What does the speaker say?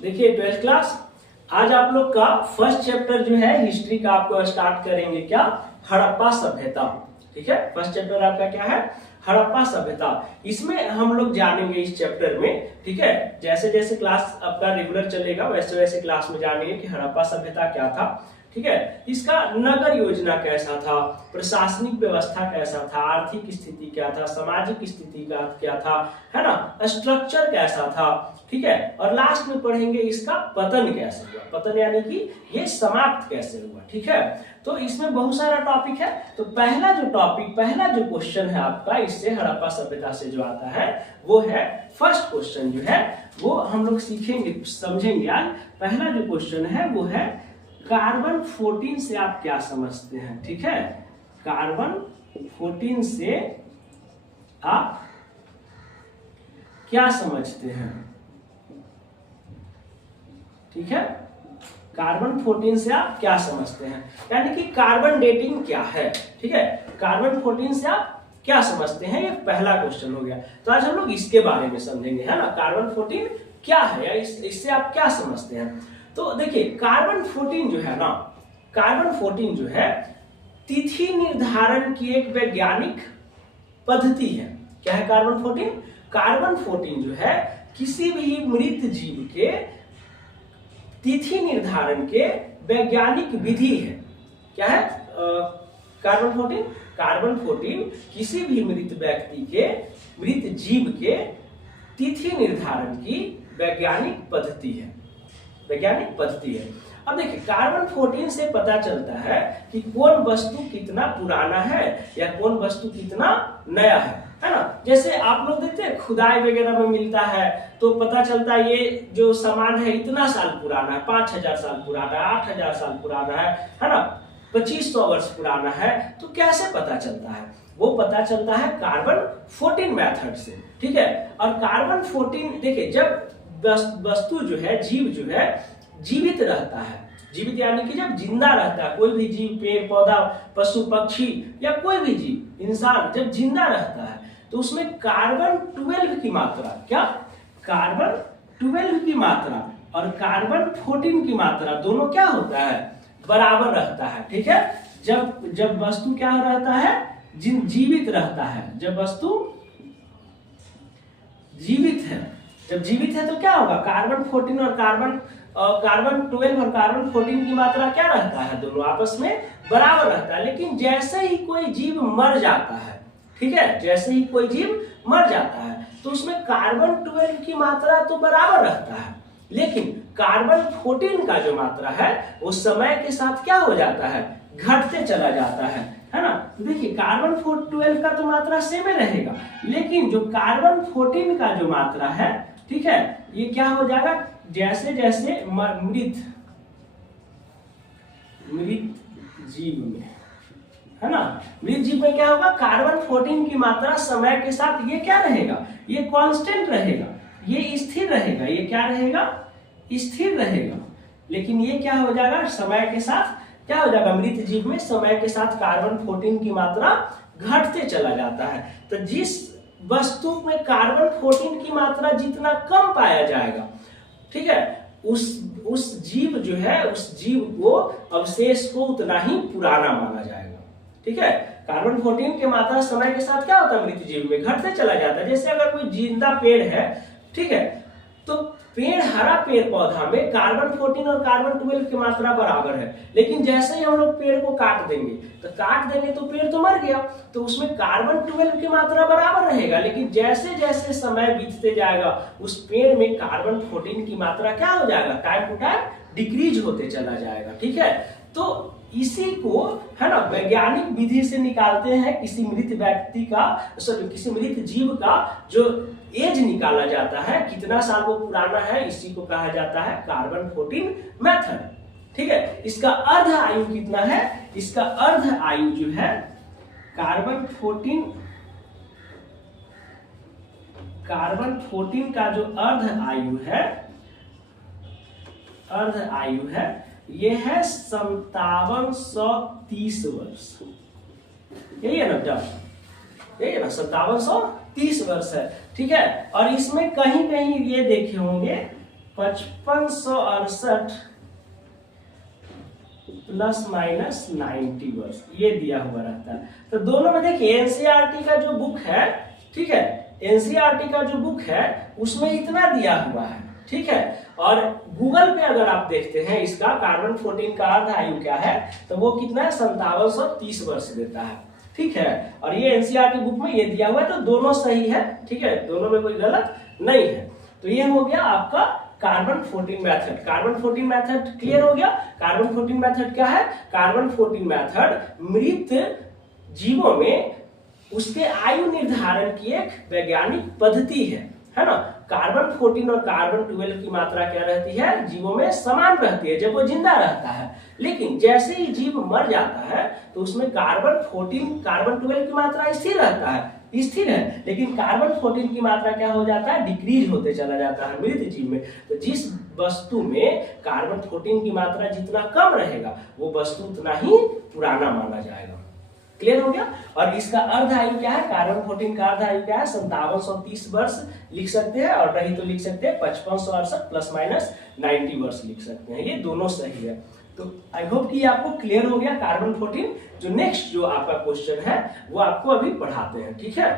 देखिए 12th class, आज आप लोग का फर्स्ट चैप्टर जो है हिस्ट्री का आपको स्टार्ट करेंगे क्या, हड़प्पा सभ्यता। ठीक है, फर्स्ट चैप्टर आपका क्या है, हड़प्पा सभ्यता। इसमें हम लोग जानेंगे इस चैप्टर में, ठीक है, जैसे जैसे क्लास आपका रेगुलर चलेगा वैसे वैसे क्लास में जानेंगे कि हड़प्पा सभ्यता क्या था। ठीक है, इसका नगर योजना कैसा था, प्रशासनिक व्यवस्था कैसा था, आर्थिक स्थिति क्या था, सामाजिक स्थिति का क्या था, है ना, स्ट्रक्चर कैसा था। ठीक है, और लास्ट में पढ़ेंगे इसका पतन कैसे हुआ, पतन यानी कि ये समाप्त कैसे हुआ। ठीक है, तो इसमें बहुत सारा टॉपिक है। तो पहला जो टॉपिक, पहला जो क्वेश्चन है आपका इससे हड़प्पा सभ्यता से जो आता है वो है, फर्स्ट क्वेश्चन जो है वो हम लोग सीखेंगे, समझेंगे आज। पहला जो क्वेश्चन है वो है कार्बन 14 से आप क्या समझते हैं। ठीक है, कार्बन 14 से आप क्या समझते हैं। ठीक है, कार्बन 14 से आप क्या समझते हैं, यानी कि कार्बन डेटिंग क्या है। ठीक है, कार्बन 14 से आप क्या समझते हैं, ये पहला क्वेश्चन हो गया। तो आज हम लोग इसके बारे में समझेंगे, है ना, कार्बन 14 क्या है या इससे आप क्या समझते हैं। तो देखिए कार्बन 14 जो है ना, कार्बन 14 जो है तिथि निर्धारण की एक वैज्ञानिक पद्धति है। क्या है कार्बन 14? कार्बन 14 जो है किसी भी मृत जीव के तिथि निर्धारण के वैज्ञानिक विधि है। क्या है कार्बन 14? कार्बन 14 किसी भी मृत व्यक्ति के, मृत जीव के तिथि निर्धारण की वैज्ञानिक पद्धति है, वैज्ञानिक पद्धति है। अब देखिए कार्बन 14 से पता चलता है कि कौन वस्तु कितना पुराना है या कौन वस्तु कितना नया है ना। जैसे आप लोग देखते हैं खुदाई वगैरह में मिलता है तो पता चलता है ये जो सामान है इतना साल पुराना है, 5000 साल पुराना है, 8000 साल पुराना है ना, 2500 वर्ष पुराना है। तो कैसे पता चलता है, वो पता चलता है कार्बन 14 मेथड से। ठीक है, और कार्बन 14 देखिए जब वस्तु जो है, जीव जो है जीवित रहता है, जीवित यानी कि जब जिंदा रहता है, कोई भी जीव, पेड़ पौधा, पशु पक्षी या कोई भी जीव, इंसान जब जिंदा रहता है तो उसमें कार्बन 12 की मात्रा, क्या, कार्बन 12 की मात्रा और कार्बन 14 की मात्रा दोनों क्या होता है, बराबर रहता है। ठीक है, जब वस्तु क्या रहता है, जीवित रहता है, जब वस्तु जीवित है, जब जीवित है तो क्या होगा, कार्बन 14 और कार्बन 12 और कार्बन 14 की मात्रा क्या रहता है, दोनों आपस में बराबर रहता है। लेकिन जैसे ही कोई जीव मर जाता है, ठीक है, जैसे ही कोई जीव मर जाता है तो उसमें कार्बन 12 की मात्रा तो बराबर रहता है, लेकिन कार्बन 14 का जो मात्रा है वो समय के साथ क्या हो जाता है, घटते चला जाता है ना। तो देखिए कार्बन 12 का तो मात्रा सेम ही रहेगा, लेकिन जो कार्बन 14 का जो मात्रा है, ठीक है, ये क्या हो जाएगा, जैसे जैसे मृत जीव में, है ना, मृत जीव में क्या होगा, कार्बन 14 की मात्रा समय के साथ ये क्या रहेगा, ये कांस्टेंट रहेगा, ये स्थिर रहेगा, ये क्या रहेगा, स्थिर रहेगा। लेकिन ये क्या हो जाएगा, समय के साथ क्या हो जाएगा, मृत जीव में समय के साथ कार्बन 14 की मात्रा घटते चला जाता है। तो जिस वस्तु में कार्बन 14 की मात्रा जितना कम पाया जाएगा, ठीक है, उस जीव जो है, उस जीव को, अवशेष को उतना ही पुराना माना जाएगा। ठीक है, कार्बन 14 की मात्रा समय के साथ क्या होता है, मृत जीव में घटते चला जाता है। जैसे अगर कोई जिंदा पेड़ है, ठीक है, तो पेड़, हरा पेड़ पौधा में कार्बन 14 और कार्बन 12 की मात्रा बराबर है, लेकिन जैसे ही हम लोग पेड़ को काट देंगे तो पेड़ तो मर गया, तो उसमें कार्बन 12 की मात्रा बराबर रहेगा। लेकिन जैसे जैसे समय बीतते जाएगा उस पेड़ में कार्बन 14 की मात्रा क्या हो जाएगा, टाइम टू टाइम डिक्रीज होते चला जाएगा। ठीक है, तो इसी को, है ना, वैज्ञानिक विधि से निकालते हैं, किसी मृत व्यक्ति का, किसी मृत जीव का जो एज निकाला जाता है, कितना साल वो पुराना है, इसी को कहा जाता है कार्बन 14 मेथड। ठीक है, इसका अर्ध आयु कितना है, इसका अर्ध आयु जो है कार्बन 14 का जो अर्ध आयु है ये है 5730 वर्ष। यही है ना, यही है ना, 5730 वर्ष है। ठीक है, और इसमें कहीं कहीं ये देखे होंगे 5568 प्लस माइनस 90 वर्ष ये दिया हुआ रहता है। तो दोनों में देखिए एनसीईआरटी का जो बुक है, ठीक है, एनसीईआरटी का जो बुक है उसमें इतना दिया हुआ है, ठीक है। और गूगल पे अगर आप देखते हैं इसका कार्बन 14 का अर्ध आयु क्या है, तो वो कितना है 5730 वर्ष देता है, ठीक है। और ये एनसीईआरटी बुक में ये दिया हुआ है, तो दोनों सही है, ठीक है, दोनों में कोई गलत नहीं है। तो ये हो गया आपका carbon 14 method. Carbon 14 method clear हो गया। कार्बन 14 मेथड क्या है? कार्बन 14 मेथड मृत जीवों में उसके आयु निर्धारण की एक वैज्ञानिक पद्धति है ना। कार्बन 14 और कार्बन 12 की मात्रा क्या रहती है? जीवों में समान रहती है जब वो जिंदा रहता है, लेकिन जैसे ही जीव मर जाता है तो उसमें कार्बन 14 कार्बन 12 की मात्रा स्थिर रहता है, स्थिर है, लेकिन कार्बन 14 की मात्रा क्या हो जाता है? डिक्रीज होते चला जाता है मृत जीव में। तो जिस वस्तु में कार्बन 14 की मात्रा जितना कम रहेगा वो वस्तु उतना ही पुराना माना जाएगा। क्लियर हो गया। और इसका अर्ध आयु क्या है? कार्बन 14 का अर्ध आयु क्या है? 5730 वर्ष लिख सकते हैं, और नहीं तो लिख सकते हैं 5568 प्लस माइनस 90 वर्ष लिख सकते हैं। ये दोनों सही है। तो आई होप कि आपको क्लियर हो गया कार्बन 14। जो नेक्स्ट जो आपका क्वेश्चन है वो आपको अभी पढ़ाते हैं, ठीक है।